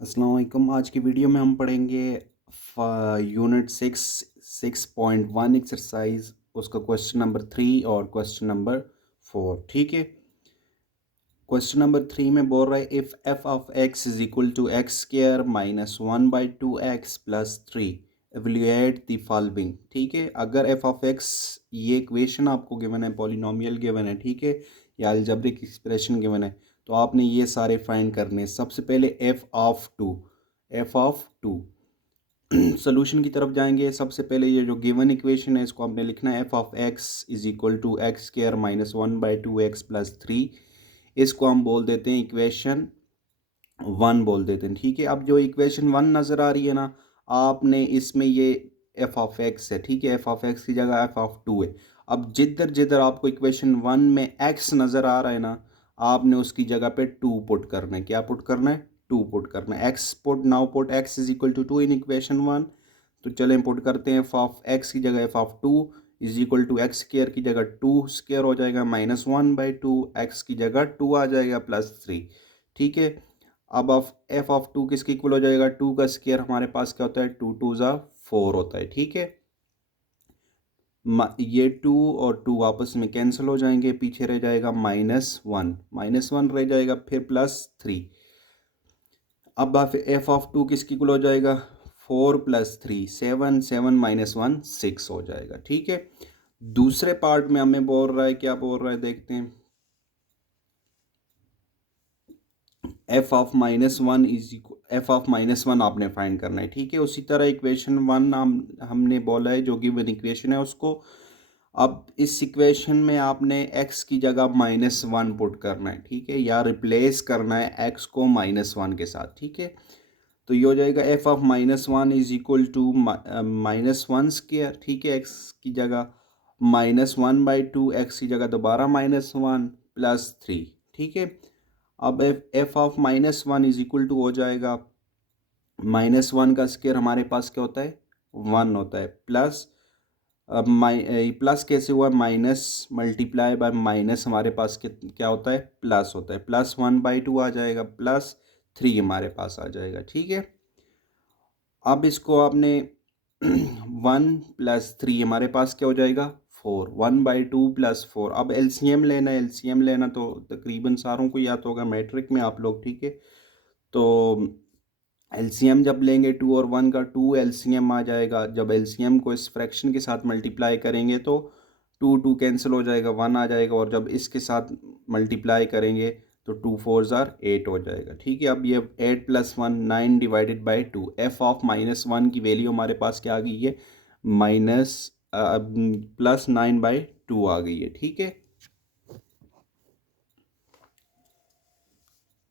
अस्सलाम वालेकुम। आज की वीडियो में हम पढ़ेंगे यूनिट 6.1 एक्सरसाइज, उसका क्वेश्चन नंबर 3 और क्वेश्चन नंबर 4। ठीक है। क्वेश्चन नंबर 3 में बोल रहा है if f of x is equal to x square minus 1/2x plus 3 evaluate the following. ठीक है, अगर एफ ऑफ एक्स, ये इक्वेशन आपको गिवन है, पॉलिनोमियल गिवन है, ठीक है, या अलजेब्रिक एक्सप्रेशन गिवन है, तो आपने ये सारे फाइंड करने हैं। सबसे पहले एफ ऑफ टू सोल्यूशन की तरफ जाएंगे। सबसे पहले ये जो गिवन इक्वेशन है इसको आपने लिखना है f of x is equal to x square minus 1/2x plus 3। इसको हम बोल देते हैं इक्वेशन 1 बोल देते हैं। ठीक है, अब जो इक्वेशन 1 नज़र आ रही है ना, आपने इसमें ये एफ ऑफ एक्स है, ठीक है, एफ ऑफ एक्स की जगह एफ ऑफ टू है। अब जिधर जिधर आपको इक्वेशन 1 में एक्स नज़र आ रहा है ना, आपने उसकी जगह पे 2 पुट करना है। क्या पुट करना है? 2 पुट करना है। X put, now put x is equal to 2 in equation 1। तो चलें पुट करते हैं। एफ ऑफ एक्स की जगह f of two is equal to x square की जगह 2 स्क्र हो जाएगा माइनस 1/2, एक्स की जगह 2 आ जाएगा प्लस 3। ठीक है, अब ऑफ एफ ऑफ टू किसके इक्वल हो जाएगा? 2 का स्क्वायर हमारे पास क्या होता है? 2 2 ज़ा 4 होता है। ठीक है, ये 2 और 2 आपस में कैंसिल हो जाएंगे, पीछे रह जाएगा माइनस वन रह जाएगा, फिर प्लस 3। अब आप एफ ऑफ टू किसकी इक्वल हो जाएगा? 4 प्लस 3 7, 7 माइनस 1 6 हो जाएगा। ठीक है, दूसरे पार्ट में हमें बोल रहा है, क्या बोल रहा है देखते हैं। एफ ऑफ माइनस वन आपने फाइंड करना है। ठीक है, उसी तरह इक्वेशन 1 हमने बोला है जो गिवन इक्वेशन है उसको। अब इस इक्वेशन में आपने x की जगह -1 पुट करना है। ठीक है, या रिप्लेस करना है x को -1 के साथ। ठीक है, तो ये हो जाएगा f of -1 is equal to -1 square. ठीक है, x की जगह -1/2, x की जगह दोबारा -1 प्लस 3। ठीक है, अब f of -1 is equal to हो जाएगा, -1 का स्क्वायर हमारे पास क्या होता है? 1 होता है, प्लस, अब प्लस कैसे हुआ? माइनस मल्टीप्लाई बाय माइनस हमारे पास क्या होता है? प्लस होता है, प्लस 1/2 आ जाएगा, प्लस 3 हमारे पास आ जाएगा। ठीक है, अब इसको आपने 1 प्लस 3 हमारे पास क्या हो जाएगा? 4। 1/2 प्लस 4। अब एलसीएम लेना है, एलसीएम लेना तो तकरीबन सारों को याद होगा मैट्रिक में आप लोग। ठीक है, तो एलसीएम जब लेंगे 2 और 1 का 2 एलसीएम आ जाएगा। जब एलसीएम को इस फ्रैक्शन के साथ मल्टीप्लाई करेंगे तो 2 2 कैंसिल हो जाएगा, 1 आ जाएगा, और जब इसके साथ मल्टीप्लाई करेंगे तो 2 4 ज़ार 8 हो जाएगा। ठीक है, अब ये 8 plus 1 9 divided by 2। F of -1 की वैल्यू हमारे पास क्या आ गई है? माइनस +9/2 आ गई है। ठीक है,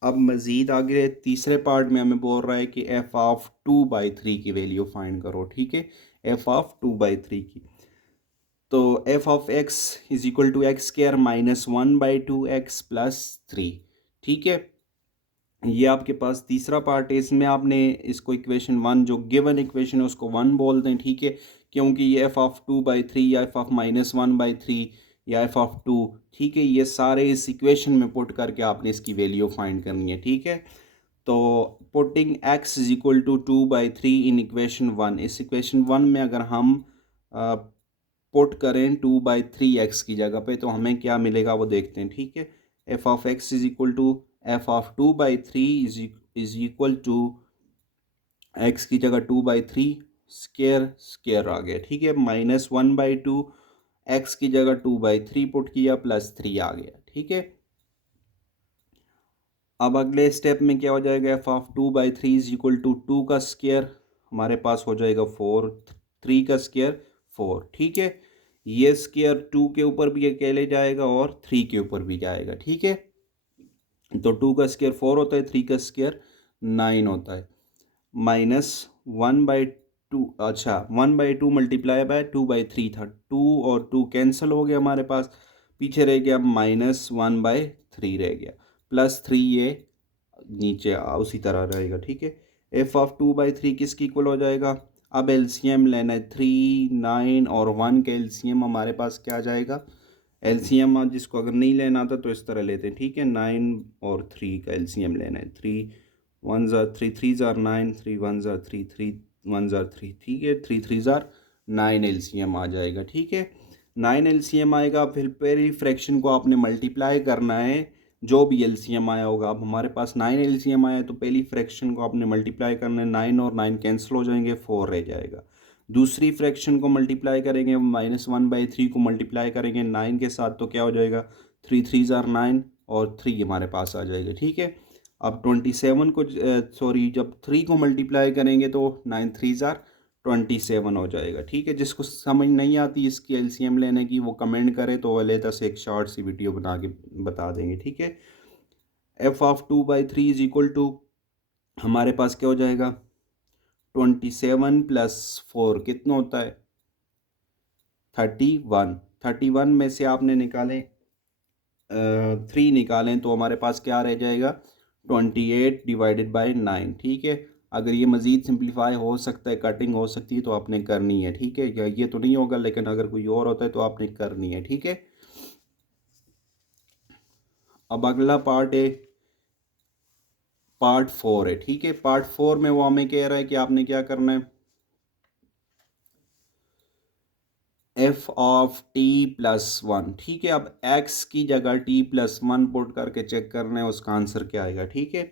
अब मज़ीद आगे तीसरे पार्ट में हमें बोल रहा है कि एफ ऑफ 2/3 की वैल्यू फाइंड करो। ठीक है, एफ ऑफ 2/3 की, तो f of x is equal to x square minus 1/2x plus 3। ठीक है, ये आपके पास तीसरा पार्ट है। इसमें आपने इसको इक्वेशन 1, जो गिवन इक्वेशन है उसको 1 बोल दें। ठीक है, क्योंकि ये एफ ऑफ 2/3 या एफ ऑफ -1/3 या एफ ऑफ 2, ठीक है, ये सारे इस इक्वेशन में पुट करके आपने इसकी वैल्यू फाइंड करनी है। ठीक है, तो putting x is equal to 2/3 in equation 1, इस इक्वेशन 1 में अगर हम पुट करें 2/3x की जगह पे तो हमें क्या मिलेगा वो देखते हैं। ठीक है, f of x is equal to f of 2/3 is equal to x की जगह 2/3 स्केयर स्केयर आ गया। ठीक है, -1/2, एक्स की जगह 2/3 पुट किया, प्लस 3 आ गया। ठीक है, अब अगले स्टेप में क्या हो जाएगा? F of 2/3 is equal to 2 का स्केयर हमारे पास हो जाएगा 4, 3 का स्केयर 4। ठीक है, ये स्केयर 2 के ऊपर भी अकेले जाएगा और 3 के ऊपर भी जाएगा। ठीक है, तो 2 का स्केयर 4 होता है, 3 का स्केयर 9 होता है, -1/2। अच्छा, 1/2 मल्टीप्लाई बाय 2/3 था, 2 और 2 कैंसिल हो गया हमारे पास, पीछे रह गया -1/3 रह गया, प्लस 3 ये नीचे उसी तरह रहेगा। ठीक है, एफ ऑफ 2/3 किसकी इक्वल हो जाएगा? अब एलसीएम लेना है, 3 9 और 1 का एलसीएम हमारे पास क्या आ जाएगा? एलसीएम जिसको अगर नहीं लेना आता तो इस तरह लेते हैं। ठीक है, 9 और 3 का एलसीएम लेना है, 3 वन ज़ार थ्री, थ्री ज़ार नाइन, थ्री वन ज़ार थ्री, थ्री वन ज़ार थ्री, ठीक है, थ्री थ्री ज़ार नाइन एलसीएम आ जाएगा, ठीक है। नाइन एलसीएम आएगा, फिर पहली फ्रैक्शन को आपने मल्टीप्लाई करना है, जो भी एलसीएम आया होगा। अब हमारे पास नाइन एलसीएम आया तो पहली फ्रैक्शन को आपने मल्टीप्लाई करना है, नाइन और नाइन कैंसिल हो जाएंगे, फोर रह जाएगा। दूसरी फ्रैक्शन को मल्टीप्लाई करेंगे, -1/3 को मल्टीप्लाई करेंगे नाइन के साथ, तो क्या हो जाएगा, थ्री थ्री ज़ार नाइन और थ्री हमारे पास आ जाएगा, ठीक है। अब 27 को सॉरी जब थ्री को मल्टीप्लाई करेंगे तो नाइन थ्री ज़ार 27 हो जाएगा, ठीक है। जिसको समझ नहीं आती इसकी एलसीएम लेने की वो कमेंट करे तो लेता से एक शॉर्ट सी वीडियो बना के बता देंगे, ठीक है। f(2/3) इज इक्वल टू हमारे पास क्या हो जाएगा, 27 + 4 कितना होता है, 31। 31 में से आपने निकालें थ्री निकालें तो हमारे पास क्या रह जाएगा, 28/9, ठीक है। अगर ये मज़ीद सिंप्लीफाई हो सकता है, कटिंग हो सकती है तो आपने करनी है, ठीक है। या ये तो नहीं होगा, लेकिन अगर कोई और होता है तो आपने करनी है, ठीक है। अब अगला पार्ट है, पार्ट 4 है, ठीक है। पार्ट 4 में वो हमें कह रहा है कि आपने क्या करना है, f(t+1), ठीक है। अब x की जगह t+1 पुट करके चेक करना है उसका आंसर क्या आएगा, ठीक है।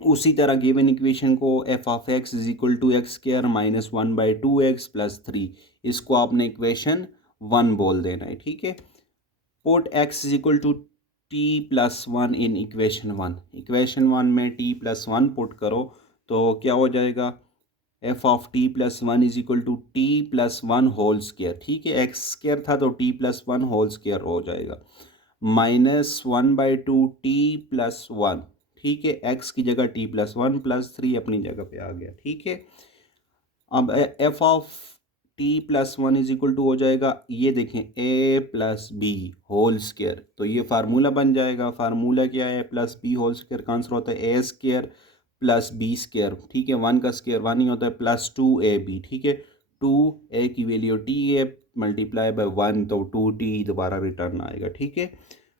उसी तरह गिवन इक्वेशन को f(x) is equal to x² -1/2x+3, इसको आपने इक्वेशन 1 बोल देना है, ठीक है। Put x is equal to t+1 in equation 1, equation 1 में t+1 पुट करो तो क्या हो जाएगा, f(t+1) is equal to t+1 whole square, ठीक है। x² था तो t+1 होल स्क्वायर हो जाएगा, -1/2t+1, ठीक है। x की जगह t+1+3 अपनी जगह पे आ गया, ठीक है। अब f(t+1) इज इक्वल टू हो जाएगा, ये देखें a+b होल स्क्वायर, तो ये फार्मूला बन जाएगा। फार्मूला क्या है, +b होल स्क्वायर का आंसर होता है a² + b², ठीक है। वन का स्क्वायर वन ही होता है, +2ab, ठीक है। 2a की वैल्यू t है, मल्टीप्लाई बाय 1 तो 2t दोबारा रिटर्न आएगा, ठीक है।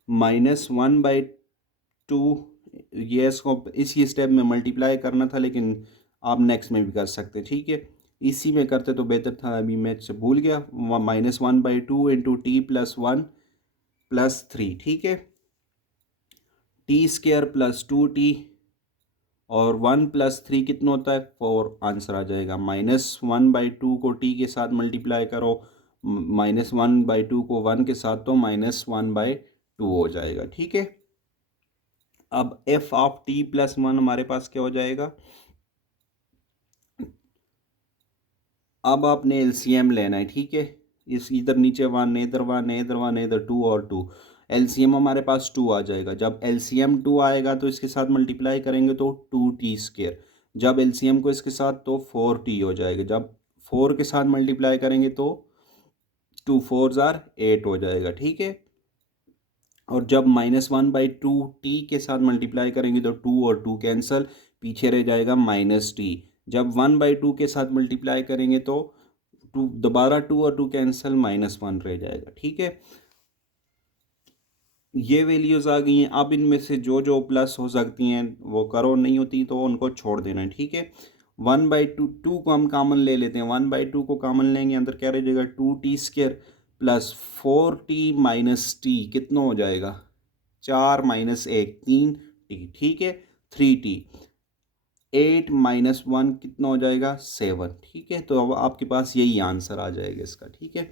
-1/2, ये इसको इसी स्टेप में मल्टीप्लाई करना था, लेकिन आप नेक्स्ट में भी कर सकते, ठीक है। इसी में करते तो बेहतर था, अभी मैं से भूल गया। -1/2 इंटू t+1+3, ठीक है। t² +2t और 1+3 कितना होता है, 4, आंसर आ जाएगा। -1/2 को t के साथ मल्टीप्लाई करो, -1/2 को 1 के साथ, तो -1/2 हो जाएगा, ठीक है। अब f(t+1) हमारे पास क्या हो जाएगा, अब आपने एलसीएम लेना है, ठीक है। इस इधर नीचे वन, इधर वन, इधर वन, इधर टू और टू, एलसीएम हमारे पास 2 आ जाएगा। जब एलसीएम 2 आएगा तो इसके साथ मल्टीप्लाई करेंगे तो 2t², जब एलसीएम को इसके साथ तो 4t हो जाएगा, जब 4 के साथ मल्टीप्लाई करेंगे तो 2×4=8 हो जाएगा, ठीक है। और जब -1/2t के साथ मल्टीप्लाई करेंगे तो 2 और 2 कैंसल, पीछे रह जाएगा -t। जब 1/2 के साथ मल्टीप्लाई करेंगे तो टू, दोबारा 2 और 2 कैंसल, -1 रह जाएगा, ठीक है। ये वैल्यूज़ आ गई हैं। अब इनमें से जो जो प्लस हो सकती हैं वो करो, नहीं होती तो उनको छोड़ देना है, ठीक है। 1/2, 2 को हम कॉमन ले लेते हैं, 1/2 को कॉमन लेंगे, अंदर क्या रह जाएगा, 2t² + 4t - t कितना हो जाएगा, 4 - 1 3t, ठीक है। 3t, 8 - 1 कितना हो जाएगा, 7, ठीक है। तो अब आपके पास यही आंसर आ जाएगा इसका, ठीक है।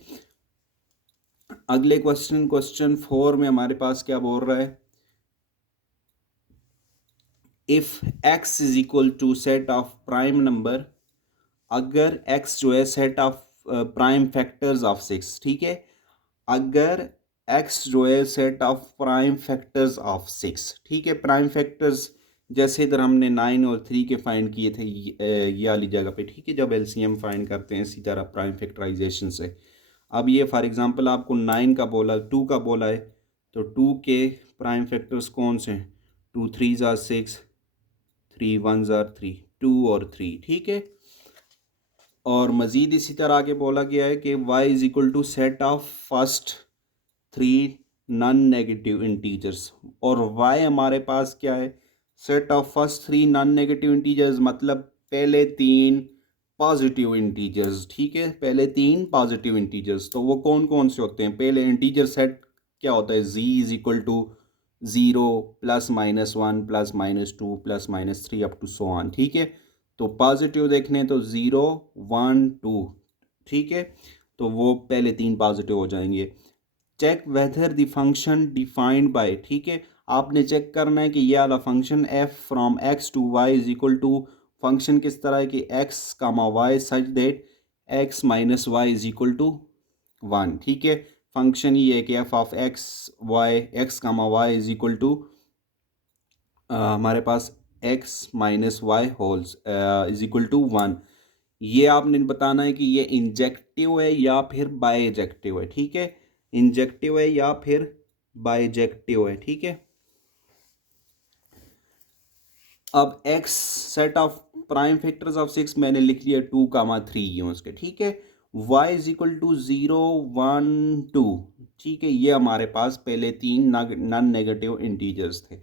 अगले क्वेश्चन 4 में हमारे पास क्या बोल रहा है, if x is equal to set of prime number, अगर x जो है set of prime factors of 6, ठीक है। अगर x जो है set of prime factors of 6, ठीक है। प्राइम फैक्टर्स जैसे इधर हमने 9 और 3 के फाइंड किए थे, ये वाली जगह पे, ठीक है। जब एलसीएम फाइंड करते हैं इसी तरह प्राइम फैक्टराइजेशन से। अब ये फॉर एग्जांपल आपको 9 का बोला, 2 का बोला है, तो 2 के प्राइम फैक्टर्स कौन से हैं, 2 3 * 6, 3 1 * 3, 2 और 3, ठीक है। और मज़ीद इसी तरह आगे बोला गया है कि y is equal to set of first 3 non negative integers, और y हमारे पास क्या है, set of first three non negative integers मतलब पहले तीन पॉजिटिव इंटीजर्स, ठीक है, पहले तीन पॉजिटिव इंटीजर्स। तो वो कौन कौन से होते हैं? पहले इंटीजर सेट क्या होता है? z is equal to 0 plus minus 1 plus minus 2 plus minus 3 up to so on, ठीक है। तो पॉजिटिव देखने तो 0 1 2, ठीक है, तो वो पहले तीन पॉजिटिव हो जाएंगे। Check whether the function defined by, ठीक है, आपने चेक करना है कि ये वाला function f from x to y is equal to function किस तरह है कि x comma y such that x minus y is equal to 1, ठीक है। फंक्शन ये है कि f of x comma y is equal to हमारे पास x minus y whole's is equal to 1। ये आपने बताना है कि ये इंजेक्टिव है या फिर बाइजेक्टिव है, ठीक है, इंजेक्टिव है या फिर बाइजेक्टिव है, ठीक है। अब x set of prime factors of 6 मैंने लिख लिया 2 कामा 3 यूज के, ठीक है। y इज इक्वल टू 0 1 2, ठीक है, ये हमारे पास पहले तीन नॉन नेगेटिव इंटीजर्स थे।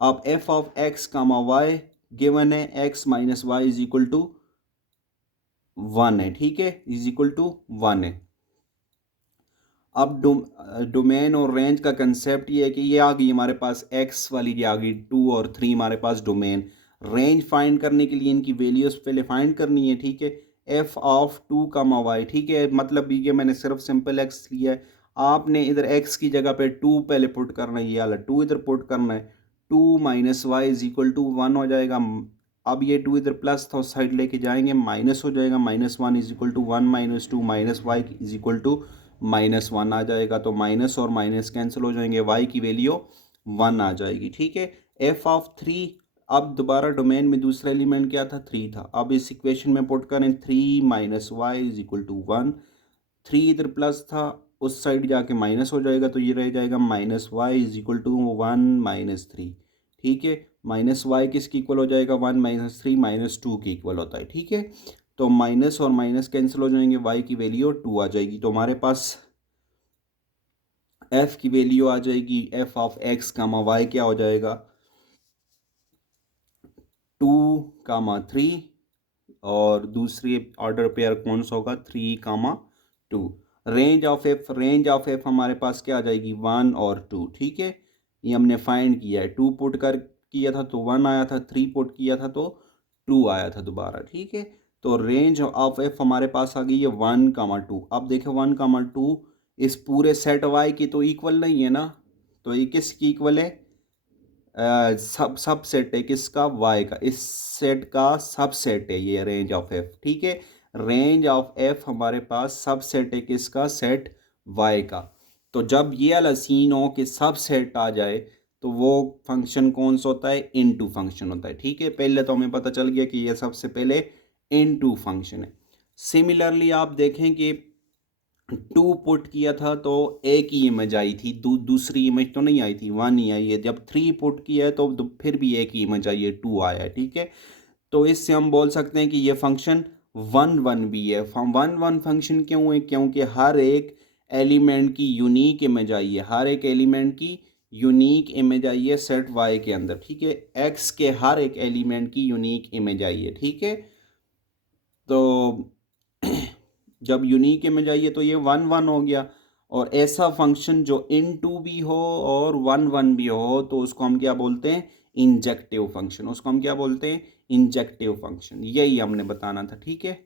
अब f of x comma y given है x minus y is equal to 1 है, ठीक है, इज इक्वल टू 1 है। अब डोमेन और रेंज का कंसेप्ट ये है कि ये आ गई हमारे पास x वाली, ये आ गई 2 और 3 हमारे पास डोमेन। रेंज फाइंड करने के लिए इनकी वैल्यूज पहले फाइंड करनी है, ठीक है। f ऑफ 2 कामा वाई, ठीक है, मतलब ये मैंने सिर्फ सिंपल x लिया है। आपने इधर x की जगह पे 2 पहले पुट करना है, ये वाला 2 इधर पुट करना है। 2 minus y is equal to 1 हो जाएगा। अब ये 2 इधर प्लस था उस साइड लेके जाएंगे, माइनस हो जाएगा। Minus 1 is equal to 1 minus 2 minus y is equal to minus 1 आ जाएगा। तो माइनस और माइनस कैंसिल हो जाएंगे, y की वैल्यू 1 आ जाएगी, ठीक है। f ऑफ 3, अब दोबारा डोमेन में दूसरा एलिमेंट क्या था? 3 था। अब इस इक्वेशन में पुट करें 3 minus y is equal to 1। 3 इधर प्लस था उस साइड जाके माइनस हो जाएगा, तो ये रह जाएगा minus y is equal to 1 minus 3, ठीक है। माइनस वाई किसकी इक्वल हो जाएगा? 1 माइनस 3 माइनस 2 की इक्वल होता है, ठीक है। तो माइनस और माइनस कैंसिल हो जाएंगे, y की वैल्यू 2 आ जाएगी। तो हमारे पास f की वैल्यू आ जाएगी, f of x comma y क्या हो जाएगा? 2 कामा 3, और दूसरी ऑर्डर पेयर कौन सा होगा? 3 कामा 2। रेंज ऑफ f हमारे पास क्या आ जाएगी? 1 और 2, ठीक है, ये हमने फाइंड किया है। 2 पुट कर किया था तो 1 आया था, 3 पुट किया था तो 2 आया था दोबारा, ठीक है। तो रेंज ऑफ f हमारे पास आ गई है 1 कामा 2। अब देखें 1 कामा 2 इस पूरे सेट y की तो इक्वल नहीं है ना, तो ये किसकी इक्वल है? सब सेट है किसका? y का। इस सेट का सब सेट है ये रेंज ऑफ f, ठीक है। रेंज ऑफ f हमारे पास सब सेट है किसका? सेट y का। तो जब ये वाला सीन हो कि सब सेट आ जाए तो वो फंक्शन कौन सा होता है? इनटू फंक्शन होता है, ठीक है। पहले तो हमें पता चल गया कि ये सबसे पहले इनटू फंक्शन है। सिमिलरली आप देखें कि 2 पुट किया था तो एक ही इमेज आई थी, दूसरी इमेज तो नहीं आई थी, 1 ही आई है। जब 3 पुट किया है तो फिर भी एक ही इमेज आई है, 2 आया है, ठीक है। तो इससे हम बोल सकते हैं कि ये फंक्शन 1 1 भी है। 1 1 फंक्शन क्यों है? क्योंकि हर एक एलिमेंट की यूनिक इमेज आई है, हर एक एलिमेंट की यूनिक इमेज आई है सेट वाई के अंदर, ठीक है। एक्स के हर एक एलिमेंट की यूनिक इमेज आई है, ठीक है। तो जब यूनिक इमेज आई है तो ये 1 1 हो गया। और ऐसा फंक्शन जो इन टू भी हो और 1 1 भी हो तो उसको हम क्या बोलते हैं? Injective function. उसको हम क्या बोलते हैं? Injective function. यही हमने बताना था, ठीक है।